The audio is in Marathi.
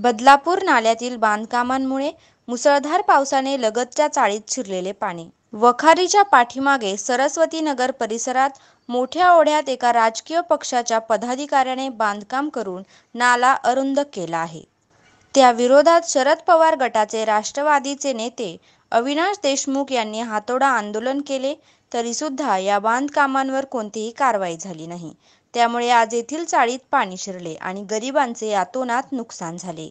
बदलापूर नाल्यातील बांधकामांमुळे मुसळधार पावसाने लगतच्या चाळीत शिरलेले पाणी। वखारीच्या पाठीमागे सरस्वती नगर परिसरात मोठ्या ओढ्यात एका राजकीय पक्षाच्या पदाधिकाऱ्याने बांधकाम करून नाला अरुंद केला आहे। त्या विरोधात शरद पवार गटाचे राष्ट्रवादीचे नेते अविनाश देशमुख यांनी हातोडा आंदोलन केले, तरीसुद्धा या बांधकामांवर कोणतीही कारवाई झाली नाही। त्यामुळे आज येथील चाळीत पाणी शिरले आणि गरिबांचे अतोनात नुकसान झाले।